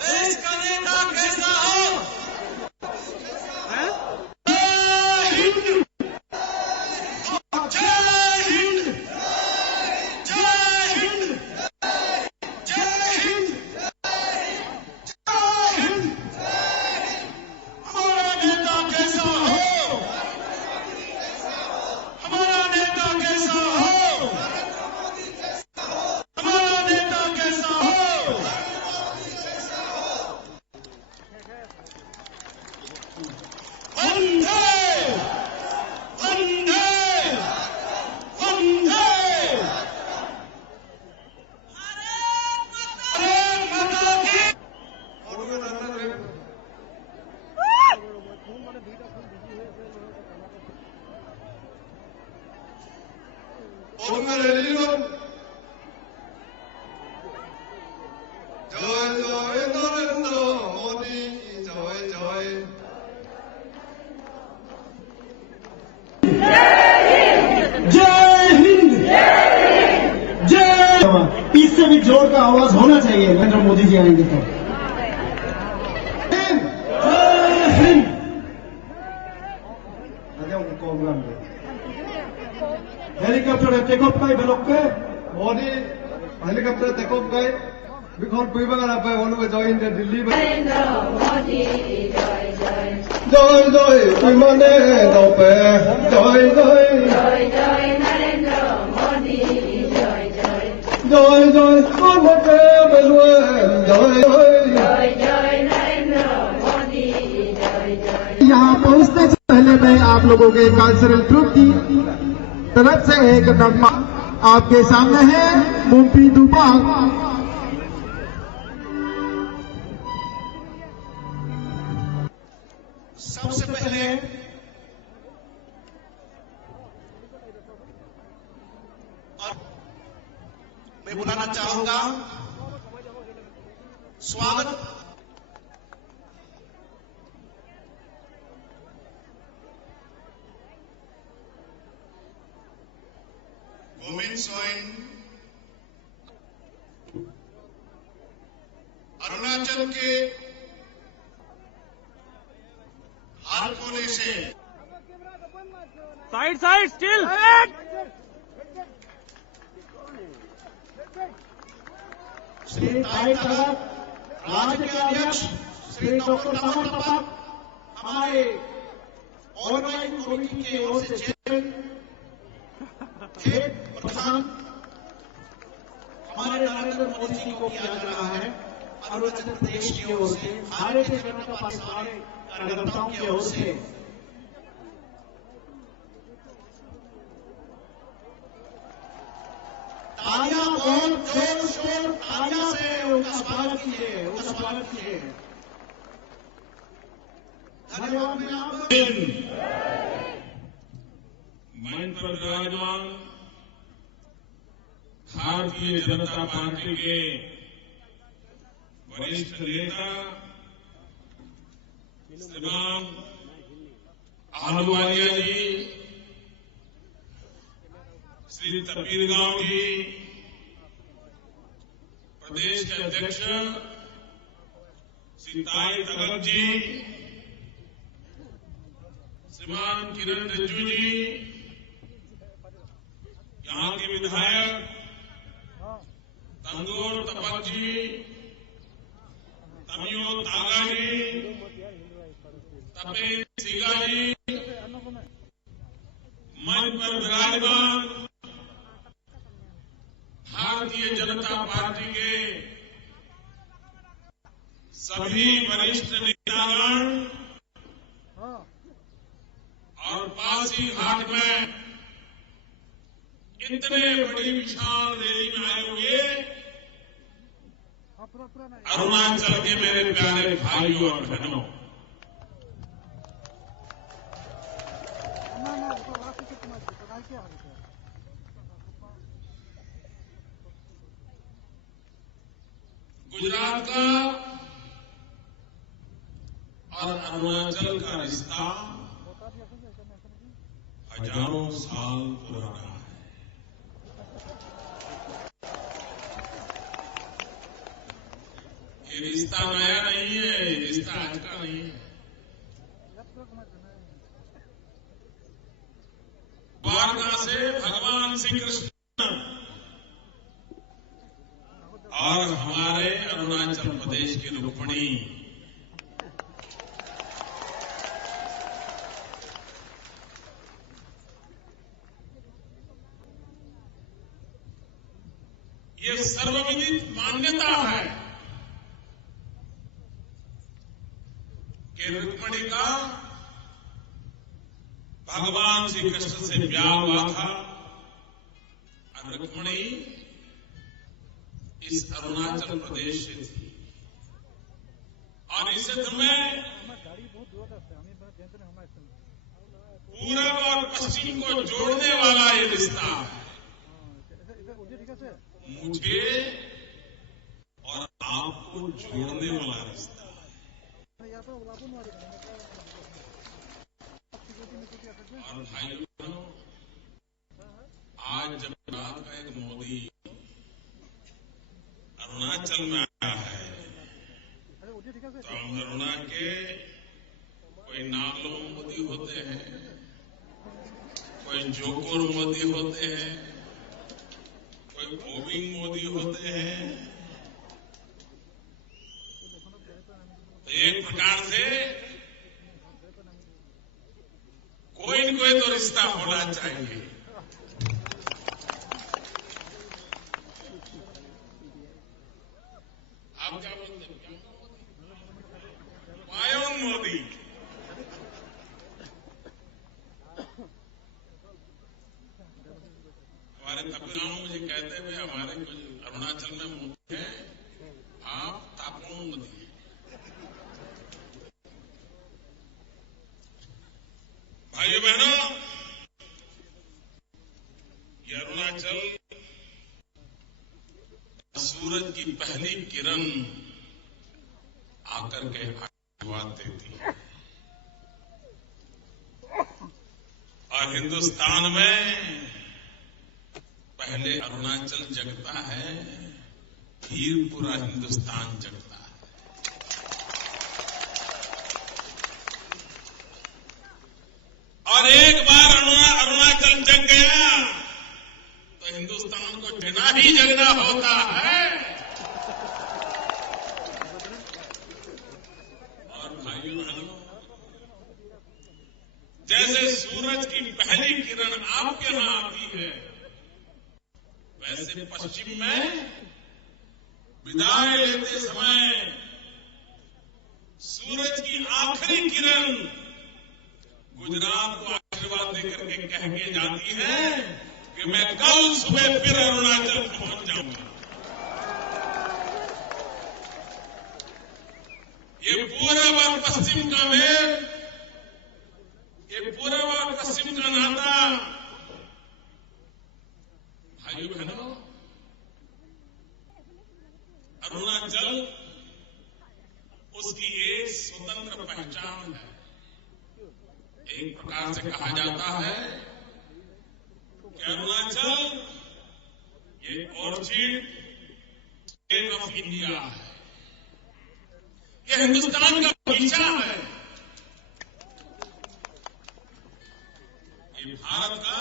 देश का नेता कैसा हो? जय जय नरेंद्र मोदी जय जय। जय हिंद जय। इससे भी जोर का आवाज होना चाहिए नरेंद्र मोदी जी आएंगे तो। जय हिंद। हेलीकॉप्टर टेक ऑफ का बेलक के मोदी हेलीकॉप्टर टेक ऑफ गए बिखर पुईबागान आप जय हिंद दिल्ली जय जय विमाने नौपे जय जय जय जय अनके बेलुए जय जय। यहाँ पहुंचने से पहले मैं आप लोगों के कल्चरल ग्रुप की तरफ से एक नगमा आपके सामने है। मुंपी दुपा सबसे पहले मैं बुलाना चाहूंगा स्वागत गोविंद सोइन अरुणाचल के हर कोने से साइड स्टिल श्री राज्य के अध्यक्ष श्री डॉक्टर तमर तपक, हमारे ऑर्गेनाइजिंग कमेटी की ओर से चेयरमैन प्रधान हमारे नरेंद्र मोदी जी को किया जा रहा है। अरुणाचल प्रदेश की ओर से भारतीय जनता पार्टी सारे कार्यकर्ताओं की ओर से तालियां बहुत जोर शोर तालियां से उनका स्वागत कीजिए, उनका स्वागत कीजिए। धन्यवाद। मंच पर विराजमान भारतीय जनता पार्टी के वरिष्ठ नेता श्रीमान आहलुवालिया जी, श्री तपीर गांव जी, प्रदेश के अध्यक्ष श्री ताई तगत जी, श्रीमान किरण रिजिजू जी, यहां के विधायक तंगोर तपक जी, तमियो तागा जी, तपेश सिगा जी, मंच पर विराजमान भारतीय जनता पार्टी के सभी वरिष्ठ नेतागण और पासी घाट में इतने बड़ी विशाल रैली में आए हुए अरुणाचल के मेरे प्यारे भाइयों और बहनों, गुजरात का और अरुणाचल का रिश्ता हजारों साल पुराना है। ये रिश्ता नया नहीं है, ये रिश्ता आज का नहीं है। द्वारका से भगवान श्री कृष्ण और हमारे अरुणाचल प्रदेश की रुक्मिणी, ये सर्वविदित मान्यता है कि रुक्मिणी का भगवान श्री कृष्ण से ब्याह हुआ था और रुक्मिणी इस अरुणाचल प्रदेश से थी और इस युद्ध में पूरब और पश्चिम को जोड़ने वाला ये रिश्ता है। मुझे और आपको जोड़ने वाला रिश्ता है। और भाइयों, आज जब रात का एक मोदी अरुणाचल में आया है तो हम अरुणा के कोई नागलो मोदी होते हैं, कोई जोकोर मोदी होते हैं, कोई गोविंद मोदी होते हैं। तो एक प्रकार से कोई न कोई तो रिश्ता होना चाहिए। आप क्या बोलते हैं? वायोंग मोदी। हमारे तमिलनाडु मुझे कहते हुए हमारे कुछ अरुणाचल में मोदी है, आप तापोंग मोदी। भाइयों बहनों, ये अरुणाचल सूरज की पहली किरण आकर के आशीर्वाद देती है और हिंदुस्तान में पहले अरुणाचल जगता है, फिर पूरा हिंदुस्तान जगता है। और एक बार अरुणाचल जग गया तो हिंदुस्तान को जगना ही जगना होता है। और भाइयों बहनों, जैसे सूरज की पहली किरण आपके यहां आती है, वैसे पश्चिम में विदाई लेते समय सूरज की आखिरी किरण गुजरात को आशीर्वाद देकर के कह के जाती है कि मैं कल सुबह फिर अरुणाचल पहुंच जाऊंगा। ये पूरब और पश्चिम का मेल, ये पूरब और पश्चिम का नाता, भाइयों बहनों, अरुणाचल उसकी एक स्वतंत्र पहचान है। एक प्रकार से कहा जाता है कि अरुणाचल ये ऑर्चिड स्टेट ऑफ इंडिया है, यह हिंदुस्तान का बगीचा है, ये भारत का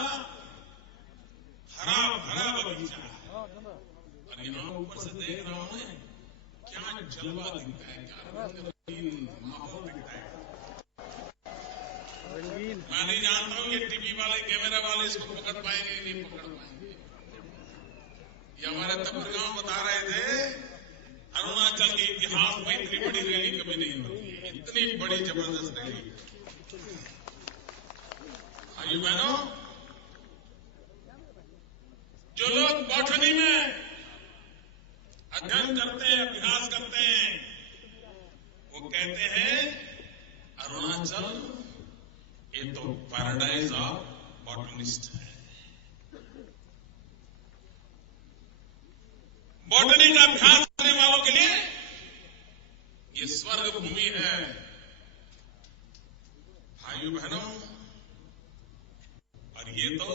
हरा भरा बगीचा है। और यहां ऊपर से देख रहा हूं क्या जलवा दिखता है, क्या रंगीन माहौल दिखता है। मैं नहीं जानता हूं कि टीवी वाले, कैमरा वाले इसको पकड़ पाएंगे कि नहीं पकड़ पाएंगे। ये हमारे तबरगांव बता रहे थे, अरुणाचल के इतिहास में इतनी बड़ी रैली कभी नहीं होती, इतनी बड़ी जबरदस्त रैली। भाइयों बहनों, जो लोग बॉटनी में अध्ययन करते हैं, अभ्यास करते हैं, वो कहते हैं अरुणाचल ये तो पैराडाइज ऑफ बॉटनिस्ट है। बॉटनी का अभ्यास करने वालों के लिए ये स्वर्ग भूमि है। भाइयों बहनों, और ये तो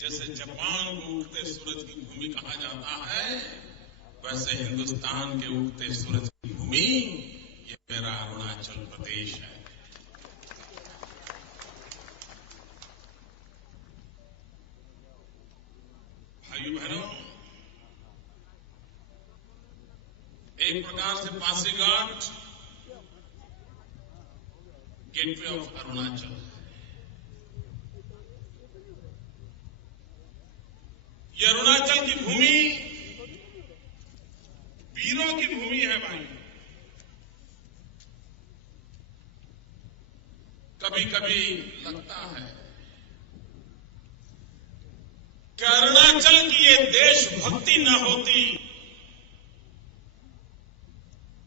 जैसे जापान को उगते सूरज की भूमि कहा जाता है, वैसे हिंदुस्तान के उगते सूरज की भूमि ये मेरा अरुणाचल प्रदेश है। भाइयों बहनों, एक प्रकार से पासीघाट गेटवे ऑफ अरुणाचल। ये अरुणाचल की भूमि वीरों की भूमि है भाई। कभी कभी लगता है कि अरुणाचल की ये देशभक्ति न होती,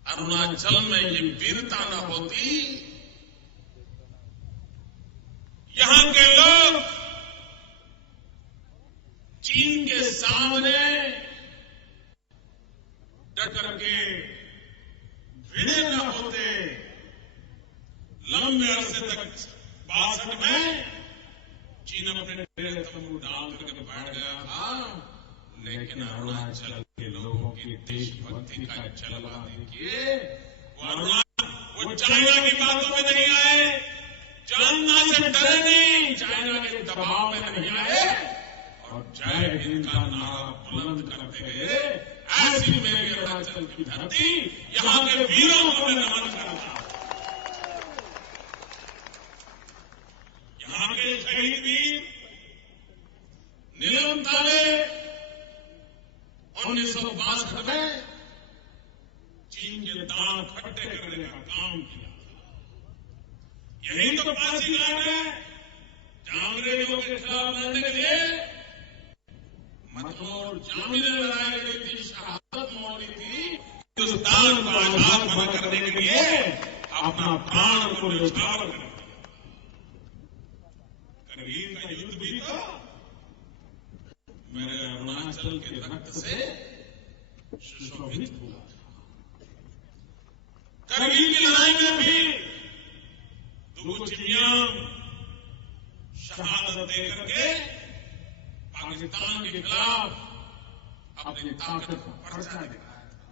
अरुणाचल में ये वीरता न होती, यहां के लोग चीन के सामने डट करके भिड़े न होते। लंबे अरसे तक 62 में चीन अपने डेरे तंबू डाल करके बैठ गया था, लेकिन अरुणाचल के लोगों की देशभक्ति का जलवा देखिए। वो चाइना की बातों में नहीं आए, चाइना से डरे नहीं, चाइना के दबाव में नहीं आए और जय हिंद का नारा बुलंद करते गए। ऐसी मेरी अरुणाचल की धरती, यहां के वीरों को मैं नमन करता हूं। यहां के शहीद वीर नीलम ताले 1962 में चीन के दांत खट्टे करने का काम किया। यही तो पासीघाट है जहां अंग्रेजों के खिलाफ लड़ने के लिए मतमोड़ जामिने लगाई गई थी, शहादत मौली थी। हिंदुस्तान को आजाद करने के लिए अपना प्राण को न्यौछावर कर दिया। करगिल का युद्ध भी तो मेरे अरुणाचल के रक्त से सुशोभित हुआ था। करगिल की लड़ाई में भी दो चिड़ियां शहादत दे करके पाकिस्तान के खिलाफ अपनी ताकत का पर्चा दिखाया था।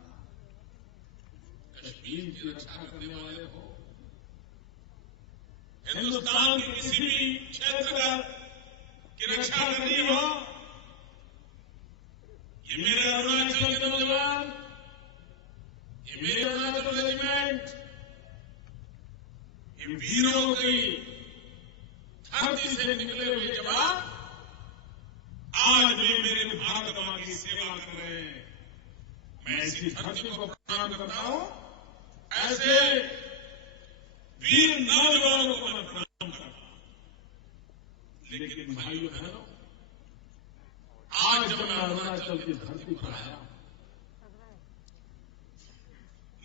कश्मीर की रक्षा करने वाले हो, हिंदुस्तान के किसी भी क्षेत्र की रक्षा करनी हो, ये मेरे अरुणाचल के नौजवान, ये मेरे अरुणाचल रेजिमेंट, ये वीरों की धरती से निकले हुए जवान आज भी मेरे भारत मां की सेवा कर रहे हैं। मैं इसी धरती को प्रणाम करता हूं, ऐसे वीर नौजवानों को मैं प्रणाम करता हूं। लेकिन भाइयों बहनों, आज जब मैं अरुणाचल की धरती पर आया,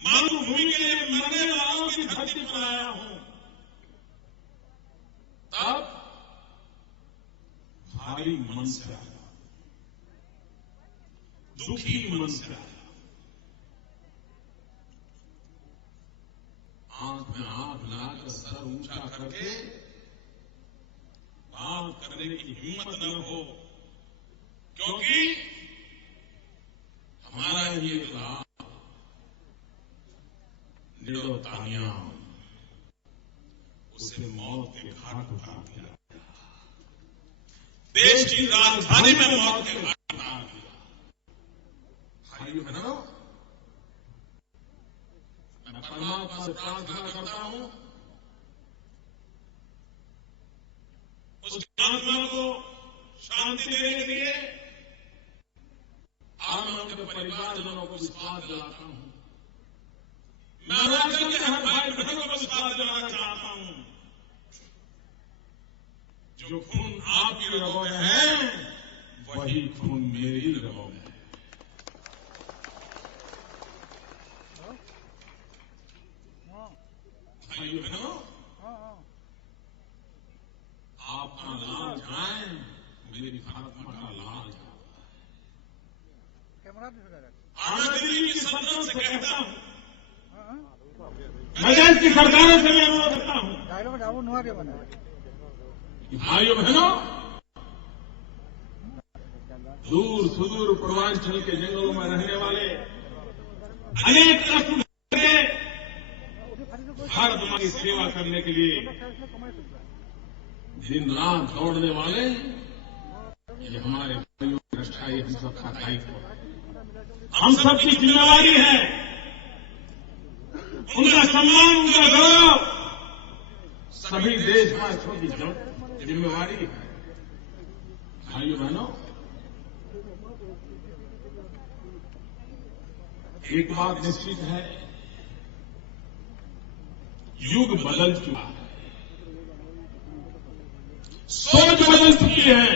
मातृभूमि के लिए मरने वालों की धरती पर आया हूं, तब भारी मन से आया, दुखी मन से आया, आंख में आंख मिलाकर सर ऊंचा करके बात करने की हिम्मत न हो, क्योंकि हमारा ये लाभ निडोतानिया उसे मौत के घाट उतार दिया। देश की राजधानी में मौत के घाट उतार दिया। भाइयों बहनों, मैं परमात्मा से प्रार्थना करता हूं, उस आत्मा को शांति देने के लिए और मैं उनके परिवारजनों को विश्वास दिलाता हूं। मैं अरुणाचल के हर भाई बहनों को विश्वास दिलाना चाहता हूं, जो खून आपकी रगों में है, वही खून मेरी रगों में है। भाइयों बहनों, आपका लाल जाए, मेरी भारत मां का लाल जाए। और मैं दिल्ली की सल्तनत से कहता हूं, मैं देश की सरकारों से भी अनुरोध करता हूं, भाइयों बहनों, दूर सुदूर पूर्वांचल के जंगलों में रहने वाले अनेक कष्ट उठाते भारत मां की सेवा करने के लिए दिन रात दौड़ने वाले ये हमारे भाइयों की रक्षा, ये हम सबका दायित्व है, हम सबकी जिम्मेवारी है। उनका सम्मान, उनका गौरव सभी देशवासियों की जिम्मेवारी है। भाइयों बहनों, एक बात निश्चित है, युग बदल चुका है, सोच बदल चुकी है,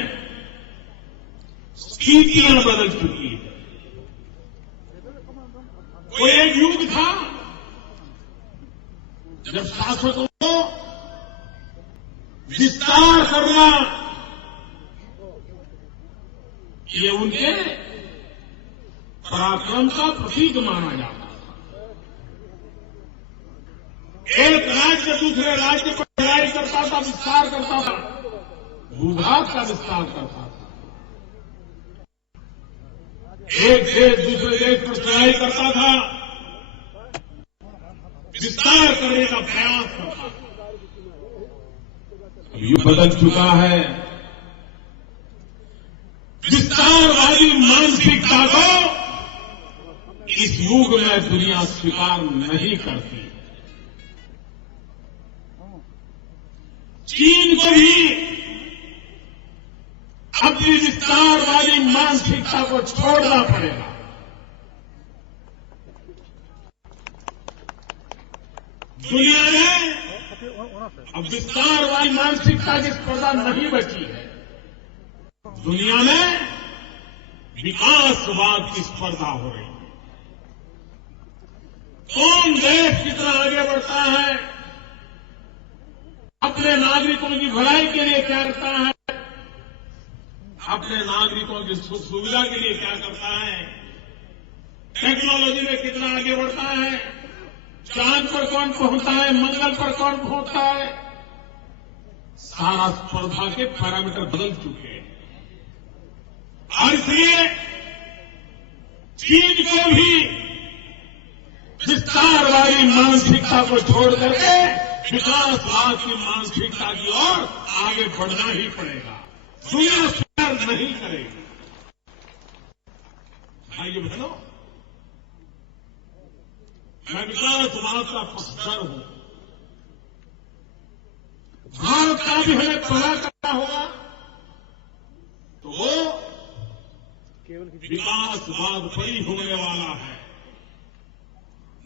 स्थितियां बदल चुकी है। कोई एक युग था जब शासकों को विस्तार करना ये उनके पराक्रम का प्रतीक माना जाता था। एक राज्य दूसरे राज्य पर लड़ाई करता था, विस्तार करता था, भूभाग का विस्तार करता था। एक देश दूसरे देश पर चढ़ाई करता था, विस्तार करने का प्रयास करता था। युग बदल चुका है, विस्तारवादी मानसिकता को इस युग में दुनिया स्वीकार नहीं करती। चीन को भी अपनी विस्तारवादी मानसिकता को छोड़ना पड़ेगा। दुनिया ने अब विस्तारवादी मानसिकता की स्पर्धा नहीं बची है, दुनिया में विकासवाद की स्पर्धा हो रही है। कौन देश कितना आगे बढ़ता है, अपने नागरिकों की भलाई के लिए क्या करता है, अपने नागरिकों की सुख सुविधा के लिए क्या करता है, टेक्नोलॉजी में कितना आगे बढ़ता है, चांद पर कौन पहुंचता है, मंगल पर कौन पहुंचता है, सारा स्पर्धा के पैरामीटर बदल चुके हैं। और इसलिए चीन को भी विस्तारवादी मानसिकता को छोड़ करके विकासवाद की मानसिकता की ओर आगे बढ़ना ही पड़ेगा। दुनिया स्वीकार नहीं करेगी। भाइयों बहनों, मैं विकासवाद का पक्षधर हूं। भारत का भी हमें भला करना होगा तो वो विकासवाद पर ही होने वाला है।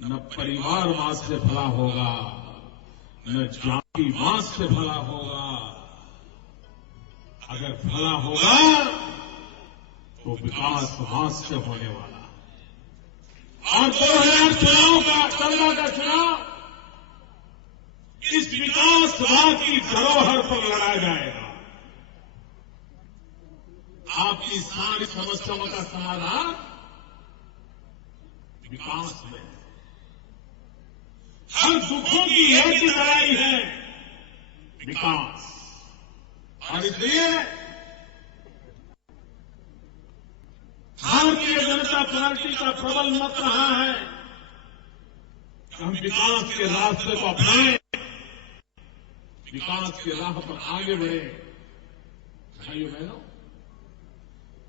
न परिवारवाद से भला होगा, न जातिवाद से भला होगा। अगर भला होगा तो विकासवाद से होने वाला है। और 2014 का 14 का चुनाव इस विकासवाद की धरोहर पर लड़ा जाएगा। आपकी सारी समस्याओं का समाधान विकास में, हर दुखों की एक ही लड़ाई है, विकास। और इसलिए भारतीय जनता पार्टी का प्रबल मत रहा है कि हम विकास के रास्ते को अपनाएं, विकास के राह पर आगे बढ़े। भाइयों बहनों,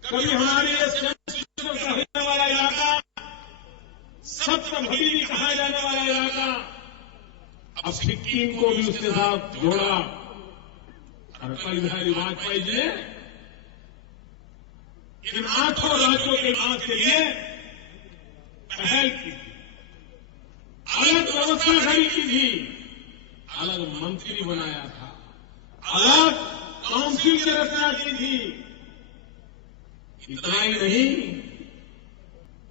कभी हमारे कहने वाला इलाका, सप्त भगिनी कहा जाने वाला इलाका, अब सिक्किम को भी उसके साथ जोड़ा। अटल बिहारी वाजपेयी जी ने इन 8 राज्यों के विकास के लिए पहल की थी, अलग व्यवस्था खड़ी की थी, अलग मंत्री बनाया था, अलग काउंसिल की रचना की थी। इतना ही नहीं,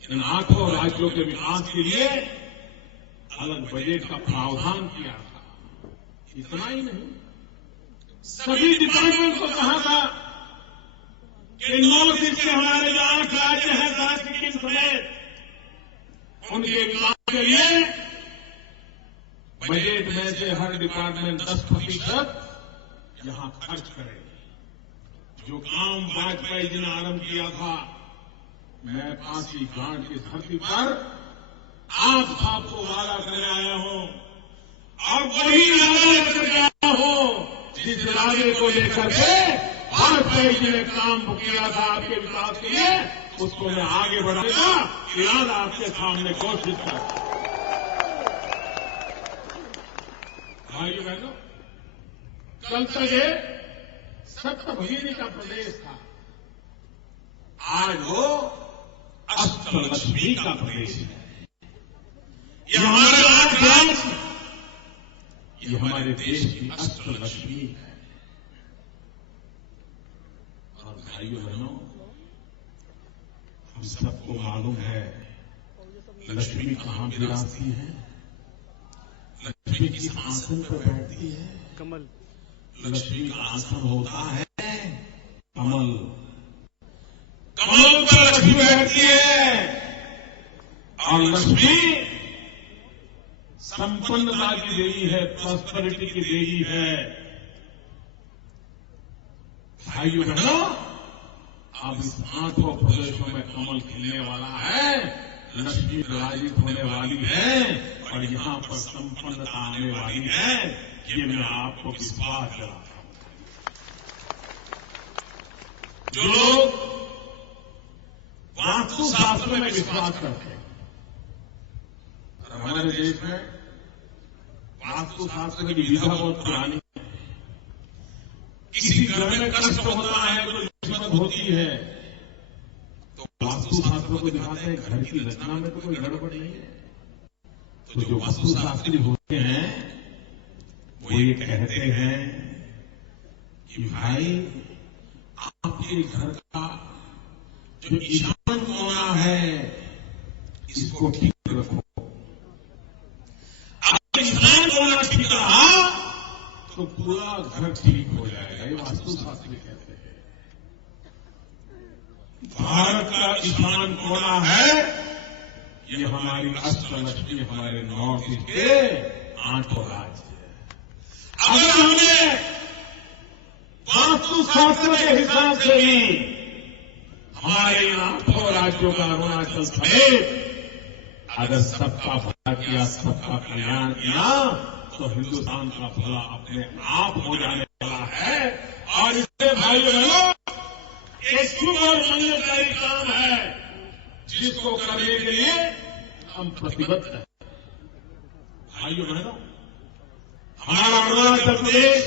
इन 8 राज्यों के विकास के लिए अलग बजट का प्रावधान किया था। इतना ही नहीं, सभी डिपार्टमेंट को कहा था कि नॉर्थ ईस्ट के हमारे जो 8 राज्य हैं, साथ सिक्किम समेत, उनके विकास के लिए बजट में से हर डिपार्टमेंट 10% यहां खर्च करे। जो काम वाजपेयी जी ने आरंभ किया था, मैं फांसी घाट की धरती पर आप सबको वादा करने आया हूं और वही इरादा लेकर के आया हूं जिस इरादे को लेकर के वाजपेयी जी ने काम किया था आपके विकास के लिए, उसको मैं आगे बढ़ाने का इरादा आपके सामने घोषित कर। भाइयों बहनों, कल तक ये सप्तभगिनी का प्रदेश था, आज वो अष्टलक्ष्मी का प्रदेश है। ये हमारा राज्य, ये हमारे देश की अष्टलक्ष्मी है। और भाइयों बहनों, हम सबको मालूम है लक्ष्मी कहां विराजती है। लक्ष्मी किस आसन पर बैठती है? कमल। लक्ष्मी का आसन होता है कमल। कमल पर लक्ष्मी बैठती है और लक्ष्मी संपन्नता की देवी है, प्रॉस्पेरिटी की देवी है। भाइयों बहनों, अब इस 8 प्रदेशों में कमल खिलने वाला है, लक्ष्मी विराजित होने वाली है और यहां पर संपन्नता आने वाली है। ये मैं आपको विश्वास दिलाता हूं। जो लोग वास्तुशास्त्र में विश्वास करते हैं, हमारे देश में वास्तुशास्त्र की विधा बहुत पुरानी है। किसी घर में कष्ट होता है तो मुसीबत होती है, तो वास्तुशास्त्र को दिखाते हैं घर की रचना में तो कोई गड़बड़ नहीं है। तो जो वास्तुशास्त्री होते हैं वो ये कहते हैं कि भाई आपके घर का जो ईशान कोना है इसको ठीक रखो। आपका ईशान कोना ठीक रहा तो पूरा घर ठीक हो जाएगा। ये वास्तुशास्त्री कहते हैं। भारत का ईशान कोना है, ये हमारी अष्टलक्ष्मी, हमारे नॉर्थ ईस्ट के 8 राज्य है। अगर हमने वास्तुशास्त्र के हिसाब से ही हमारे 8 राज्यों का अरुणाचल समेत अगर सबका भला किया, सबका कल्याण किया, तो हिंदुस्तान का भला अपने आप हो जाने वाला है। और इससे भाइयों बहनों, एक शुभ और मंगलकारी काम है जिसको करने के लिए हम प्रतिबद्ध हैं। भाइयों बहनों, हमारा अरुणाचल प्रदेश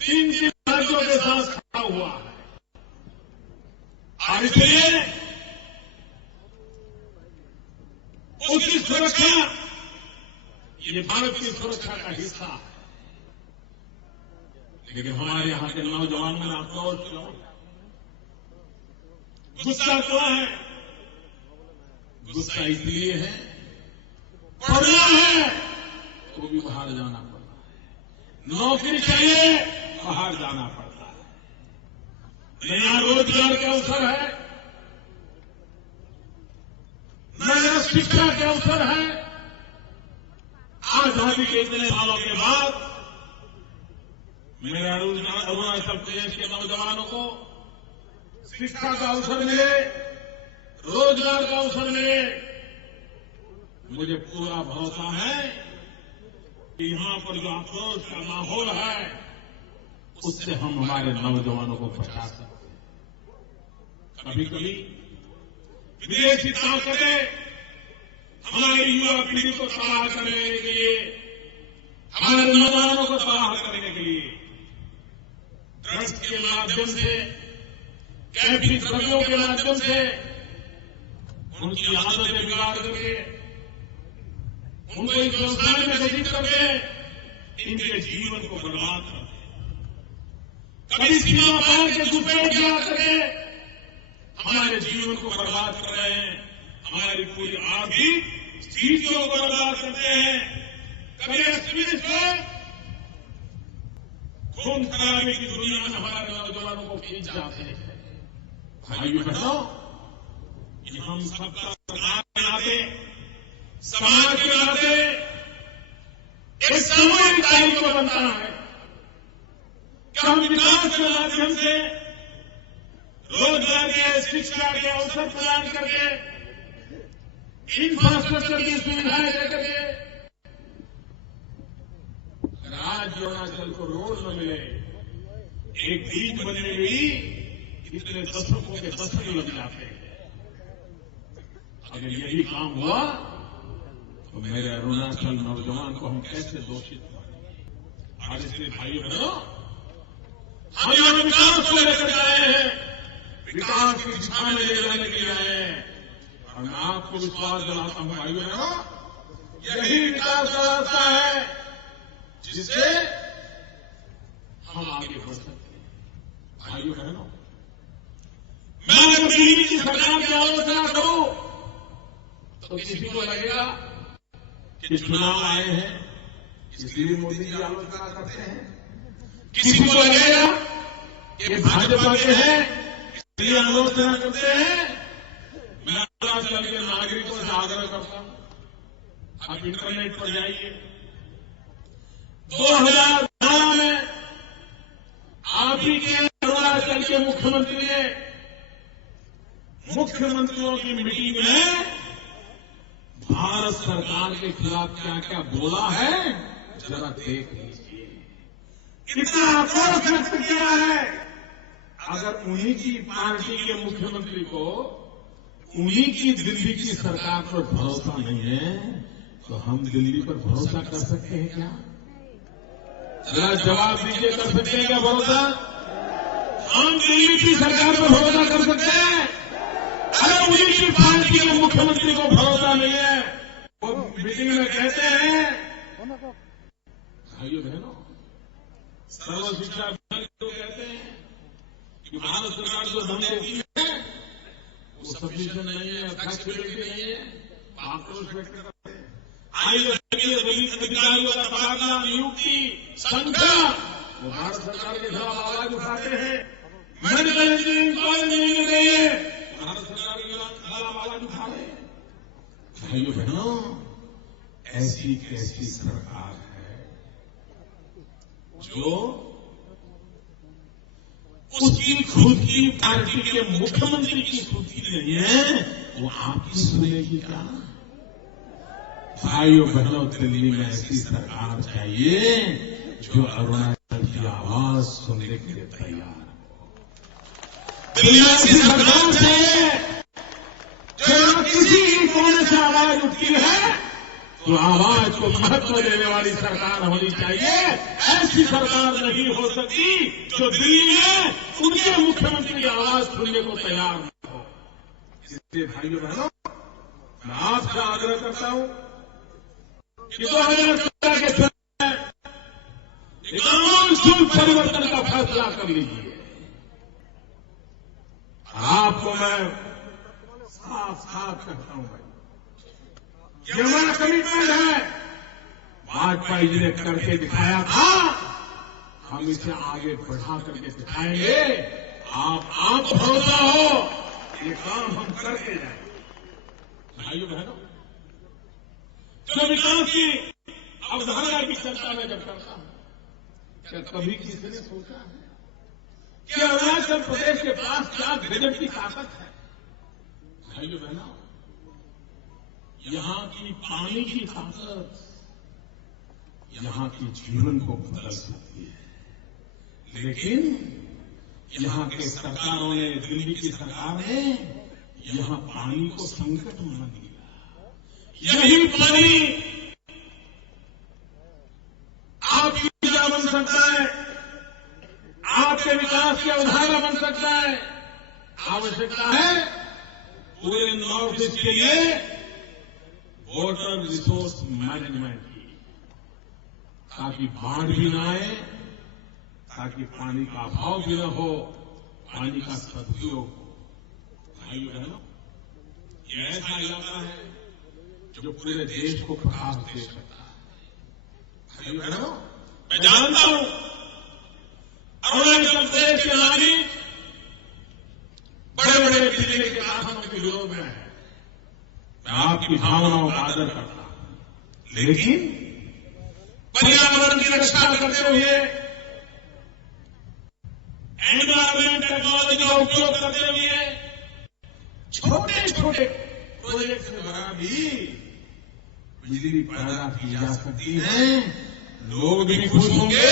3 राज्यों के साथ खड़ा हुआ है और इसलिए उसकी सुरक्षा ये भारत की सुरक्षा का हिस्सा है। लेकिन हमारे यहां के नौजवानों में आप गौर करो, गुस्सा क्यों है? गुस्सा इसलिए है पढ़ना है तो भी बाहर जाना पड़ता है, नौकरी चाहिए बाहर जाना पड़ता है, नया रोजगार के अवसर है, नया शिक्षा के अवसर है। आजादी के इतने सालों के बाद मेरे अरुणाचल प्रदेश के नौजवानों को शिक्षा का अवसर मिले, रोजगार का अवसर मिले। मुझे पूरा भरोसा है कि यहां पर जो आक्रोश का माहौल है उससे हम हमारे नौजवानों को बचा सकते हैं। कभी कभी विदेशी ताकतें हमारी युवा पीढ़ी को तबाह करने के लिए, हमारे नौजवानों को तबाह करने के लिए ड्रग्स के माध्यम से, कैफीन द्रव्यों के माध्यम से उनकी आदतें बिगाड़ करके, उनको इस व्यवसाय में व्यतीत करके इनके जीवन को बर्बाद करते हैं। कभी सीमा पार के घुसपैठ गिरा करके हमारे जीवन को बर्बाद कर रहे हैं, हमारी पूरी आर्थिक स्थितियों को बर्बाद करते हैं। कभी एक्सट्रीमिस्ट को खून खराबे की दुनिया में हमारे नौजवानों को खींच जाते हैं। भाइयों बहनों, ये हम सबका सरकार के नाते, समाज के नाते एक सामूहिक दायित्व बनता है कि हम विकास के माध्यम से रोजगार के, शिक्षा के अवसर प्रदान करके, इंफ्रास्ट्रक्चर की सुविधाएं देकर के राज्य अरुणाचल को रोड न मिले, एक ब्रिज बनने में भी इतने दशकों के दशक लग जाते हैं। अगर यही काम हुआ तो मेरे अरुणाचल नौजवान को हम कैसे दोषित करें? आज इसलिए भाइयों बहनों, हम यहां विकास को लेकर के आए हैं, विकास की दिशा में ले जाने के लिए आए हैं। और मैं आपको विश्वास दिलाता हूं भाइयों बहनों, यही विकास का रास्ता है जिससे हम आगे बढ़ सकते हैं। भाइयों बहनों, मैं अगर दिल्ली की सरकार की आलोचना करूं तो किसी को लगेगा कि चुनाव आए हैं इसलिए मोदी जी आलोचना करते हैं, किसी को लगेगा कि भाजपा के हैं इसलिए आलोचना करते हैं। मैं अरुणाचल के नागरिकों से आग्रह करता हूं, आप इंटरनेट पर जाइए। 2012 में आप ही के अरुणाचल के मुख्यमंत्री ने मुख्यमंत्रियों की मीटिंग में भारत सरकार के खिलाफ क्या क्या बोला है जरा देख लीजिए। कितना आक्रोश व्यक्त किया है। अगर उन्हीं की पार्टी के मुख्यमंत्री को उन्हीं की दिल्ली की सरकार पर भरोसा नहीं है तो हम दिल्ली पर भरोसा कर सकते हैं क्या? जरा जवाब दीजिए, कर सकते हैं क्या भरोसा? हम दिल्ली की सरकार पर भरोसा कर सकते हैं? अगर उन्हीं की पार्टी के मुख्यमंत्री को भरोसा नहीं है, वो मीटिंग में कहते हैं, भाइयों बहनों, सर्व शिक्षा अभियान को कहते हैं कि भारत सरकार जो धन देती है वो सफिशिएंट नहीं है, फ्लेक्सिबिलिटी नहीं है, आक्रोश व्यक्त करते हैं। आइए दलित अधिकारियों का तबादला, नियुक्ति, संख्या, वो भारत सरकार के खिलाफ आवाज उठाते हैं। मेडिकल इंजीनियरिंग कॉलेज नहीं मिल रही है, भारत सरकार के खिलाफ आवाज उठा रहे हैं। भाइयों बहनों, ऐसी कैसी सरकार है जो उसकी खुद की पार्टी के मुख्यमंत्री की सुनती नहीं है, वो आपकी सुनेगी क्या? भाइयों बहनों, दिल्ली में ऐसी सरकार चाहिए जो अरुणाचल की आवाज सुनने के लिए तैयार हो। दिल्ली में ऐसी सरकार चाहिए जो किसी कोने से आवाज उठती है तो आवाज को महत्व देने वाली सरकार होनी चाहिए। ऐसी सरकार नहीं हो सकती जो दिल्ली में उनके मुख्यमंत्री की आवाज सुनने को तैयार न हो। इसलिए भाइयों बहनों, मैं आपसे आग्रह करता हूं कि 2017 के चुनाव में एक आमूल परिवर्तन का फैसला कर लीजिए। आपको मैं साफ साफ कहता हूं भाई, ये हमारा कमिटमेंट है। वाजपेयी जी ने करके दिखाया था, हम इसे आगे बढ़ा करके दिखाएंगे। आप भरोसा हो, ये काम हम करके जाएंगे। भाइयों बहनों, जो विकास की अवधारणा की चर्चा में जब करता हूं, क्या कभी किसी ने सोचा है कि अरुणाचल प्रदेश के पास क्या गजब की ताकत है? भाइयों बहनों, यहां की पानी की ताकत यहां के जीवन को बदल सकती है। लेकिन यहां के सरकारों ने, दिल्ली की सरकार ने यहां पानी को संकट मान लिया। यही पानी आपकी ऊर्जा बन सकता है, आपके विकास की अवधारणा बन सकता है। आवश्यकता है पूरे नॉर्थ ईस्ट के लिए वाटर रिसोर्स मैनेजमेंट की, ताकि बाढ़ भी न आए, ताकि पानी का अभाव भी न हो, पानी का सदुपयोग हो। भाइयों बहनों, ये ऐसा इलाका है जो पूरे देश को प्रभावित दे सकता है। भाइयों बहनों, मैं जानता हूं अरुणाचल प्रदेश के नागरिक बड़े बड़े बिजली के कारखानों के विरोध में है। मैं आपकी भावनाओं का आदर करता हूं, लेकिन पर्यावरण की रक्षा करते हुए एनवायरमेंट टेक्नोलॉजी का उपयोग करते हुए छोटे छोटे प्रोजेक्ट के द्वारा भी बिजली पैदा की जा सकती है। लोग भी खुश होंगे,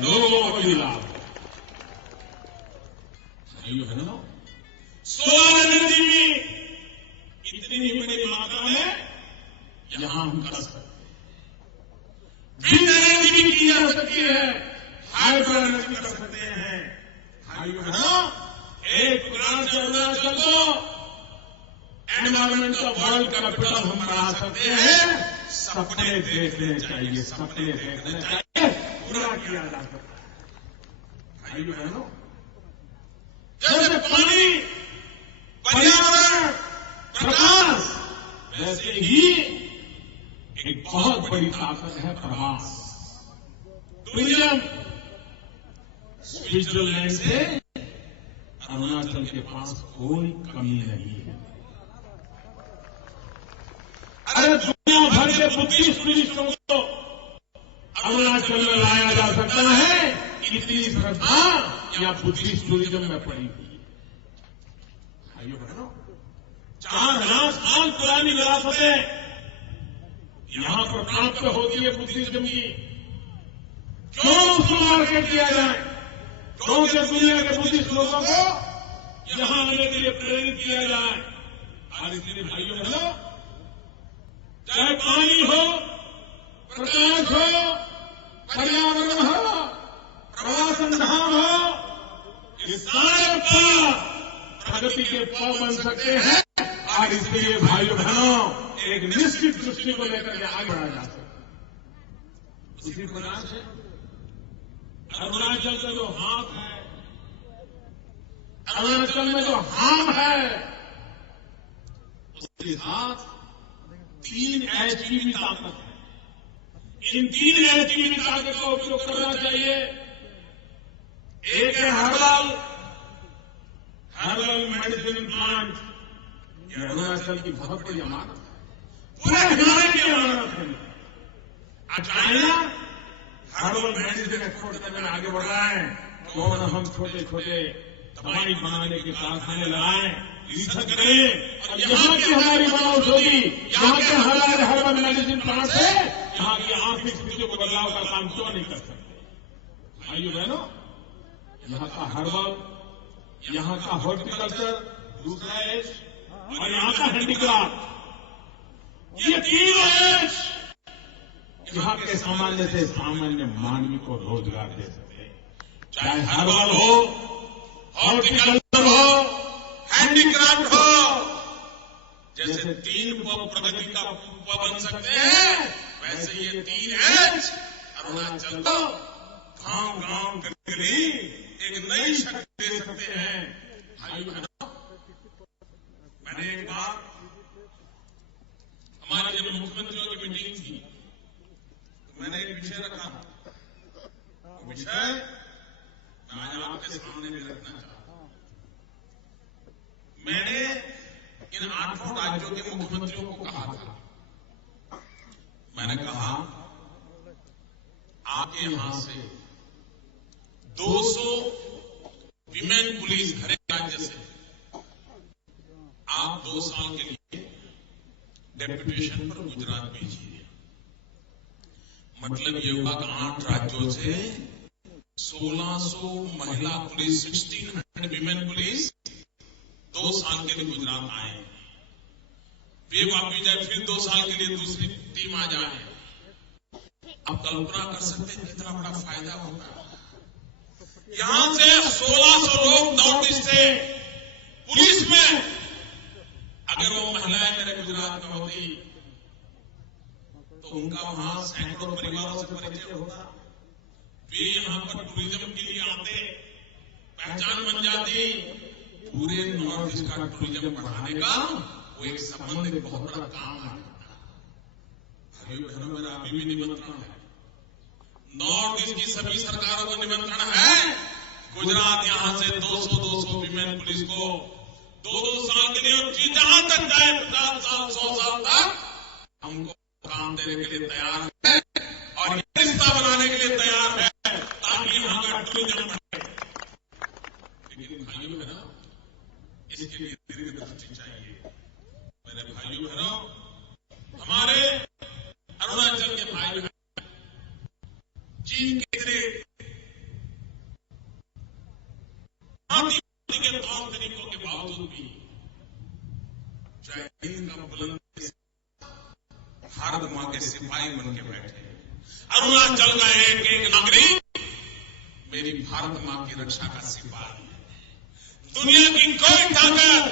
लोगों को भी लाभ। बहनों, सोलर एनर्जी भी इतनी ही बड़ी मात्रा में यहां हम कर सकते हैं। विंड एनर्जी भी की जा सकती है, हाइड्रो एनर्जी कर सकते हैं। बहनों, एक प्रकार से अरुणाचल को एनवायरमेंट का वर्ल्ड कैपिटल हम बना सकते हैं। सपने देखने चाहिए, सपने देखने चाहिए, पूरा किया जा सकता है। भाइयों बहनों, जैसे पानी, पर्यावरण, प्रकाश, वैसे ही एक बहुत बड़ी ताकत है प्रवास, टूरिज्म। स्विट्जरलैंड से अरुणाचल के पास कोई कमी नहीं है। अरे दुनिया भर के बुद्धिस्ट टूरिस्टों को अरुणाचल में लाया जा सकता है, इतनी श्रद्धा या बुद्धिस्ट टूरिज्म में पड़ी हुई है। भाइयों बहनों, 4000 साल पुरानी विरासतें यहां पर प्राप्त होती है बुद्धिज्म की। क्यों उसको मार्केट किया जाए? क्योंकि दुनिया के बुद्धिस्ट लोगों को यहां आने के लिए प्रेरित किया जाए। और इसलिए भाइयों बहनों, चाहे पानी हो, प्रकाश हो, पर्यावरण हो, प्रवासन धाम हो, ये सारे प्रगति के पौ बन सकते हैं। और इसलिए भाइयों बहनों, एक निश्चित दृष्टि को लेकर के आगे बढ़ा जा सकता है। उसी प्रकार से अरुणाचल का जो हाथ है, अरुणाचल में जो हाम है, उसके साथ 3 H की भी ताकत है। इन 3 H की भी ताकत का उपयोग करना चाहिए। एक है हर्बल मेडिसिन प्लांट। ये अरुणाचल की बहुत बड़ी अमानत है, पूरे हिमालय की अमानत है। आज चाइना हर्बल मेडिसिन एक्सपोर्ट करने में आगे बढ़ रहा है। कौन हम छोटे छोटे दवाई बनाने के कारखाने लगाएं, रिसर्च करें, और यहां की हमारी बनौषधि, यहां के हमारे हर्बल मेडिसिन प्लांट से यहां की आर्थिक स्थिति को बदलाव का काम क्यों नहीं कर सकते? भाइयों बहनों, यहां का हर्बल, यहां का हॉर्टिकल्चर, दूसरा एज, और यहां का हैंडीक्राफ्ट, ये 3 एज यहां के सामान्य से सामान्य मानवी को रोजगार दे सकते हैं। चाहे हर्बल हो, हॉर्टिकल्चर हो, हैंडीक्राफ्ट हो, जैसे 3 प्रगति का बन सकते हैं, वैसे ये 3 एज अरुणाचल को गांव गांव गली एक नई शक्ति दे सकते हैं। भाइयों बहनों, मैंने एक बार हमारे जब मुख्यमंत्रियों की मीटिंग थी, तो मैंने एक विषय रखा था। विषय मैं आज आपके सामने भी रखना चाहता हूं। मैंने इन 8 राज्यों के मुख्यमंत्रियों को कहा था, मैंने कहा आपके यहां से 200 विमेन पुलिस घरे राज्य से आप 2 साल के लिए डेपुटेशन पर गुजरात भेजिए। मतलब ये हुआ कि 8 राज्यों से 1600 महिला पुलिस, 1600 विमेन पुलिस 2 साल के लिए गुजरात आए। वे वापस जाए, फिर 2 साल के लिए दूसरी टीम आ जाए। आप कल्पना कर सकते हैं कितना बड़ा फायदा होगा। यहां से 1600 लोग नॉर्थ ईस्ट से पुलिस में, अगर वो महिलाएं मेरे गुजरात में होती तो उनका वहां सैकड़ों परिवारों से परिचय होता। वे यहां पर टूरिज्म के लिए आते, पहचान बन जाती। पूरे नॉर्थ ईस्ट का टूरिज्म बढ़ाने का वो एक संबंध, एक बहुत बड़ा काम आ जाता। भाइयों बहनों, मेरा अभी भी निमंत्रण है, नॉर्थ ईस्ट की सभी सरकारों को निमंत्रण है, गुजरात यहां से 200 विमेन पुलिस को 2 साल के लिए, जहां तक जाए 50 साल 100 साल तक हमको काम देने के लिए तैयार है और रिश्ता बनाने के लिए तैयार है, ताकि यहां का टूरिज्म बढ़े। भारत मां के सिपाही बन के बैठे। अरुणाचल का एक एक नागरिक मेरी भारत मां की रक्षा का सिपाही है। दुनिया की कोई ताकत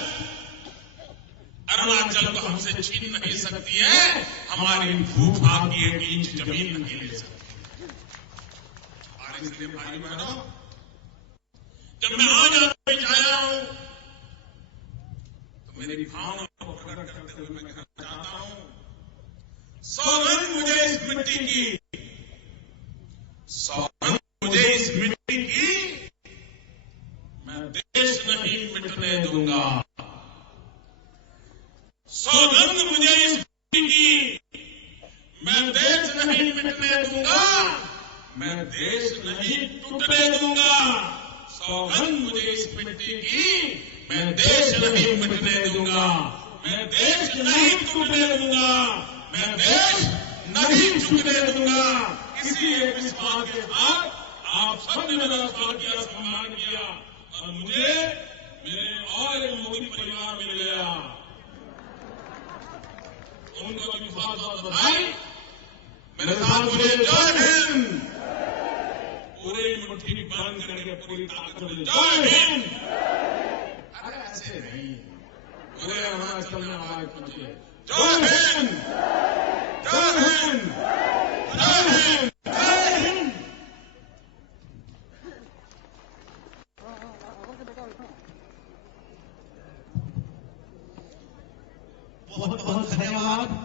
अरुणाचल को हमसे छीन नहीं सकती है। हमारी भूभाग की एक इंच जमीन नहीं ले सकती। और इसलिए भाई बहनों, जब मैं आज आपके बीच आया हूं तो मेरी भावना को प्रकट करते हुए मैं कहना चाहता हूं, सौगंध मुझे इस मिट्टी की, सौगंध मुझे इस मिट्टी की, मैं देश नहीं मिटने दूंगा। सौगंध मुझे इस मिट्टी की, मैं देश नहीं मिटने दूंगा, मैं देश नहीं टूटने दूंगा। सौगंध मुझे इस मिट्टी की, मैं देश नहीं मिटने दूंगा, मैं देश नहीं टूटने दूंगा, मैं देश नहीं झुकने दूंगा। इसी एक विश्वास के साथ आप सबने मेरा स्वागत किया, सम्मान किया और मुझे मेरे और एक मोदी परिवार मिल गया। उनको भी बहुत बहुत बधाई। मेरे साथ बोलिए जय हिंद। पूरी मुट्ठी बंद करके पूरी ताकत से जय हिंद। अरे ऐसे नहीं, पूरे अरुणाचल में आवाज पहुंचे, जय हिंद, जय हिंद, जय हिंद, जय हिंद। बहुत बहुत धन्यवाद।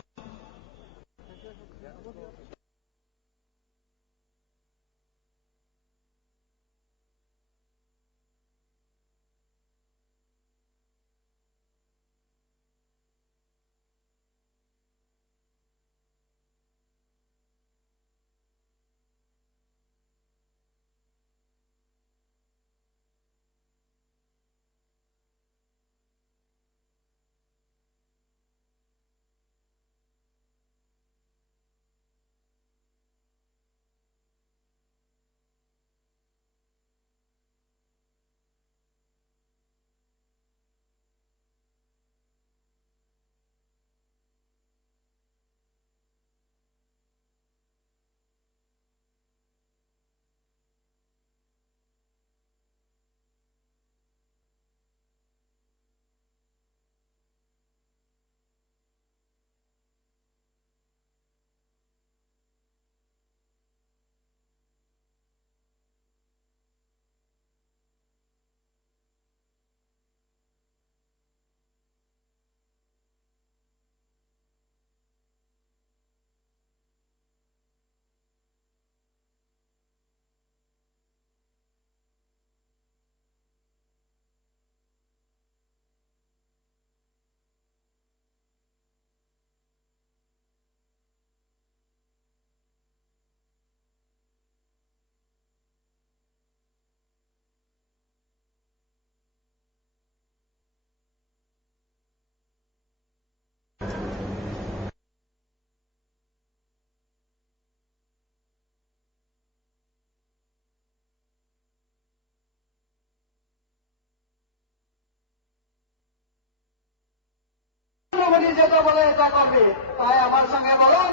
বলি যেটা বলে এটা করবে, তাই আমার সঙ্গে বলুন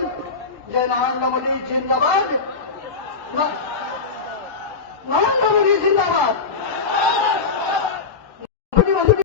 যে নরেন্দ্র মোদী জিন্দাবাদ, নরেন্দ্র মোদী জিন্দাবাদ।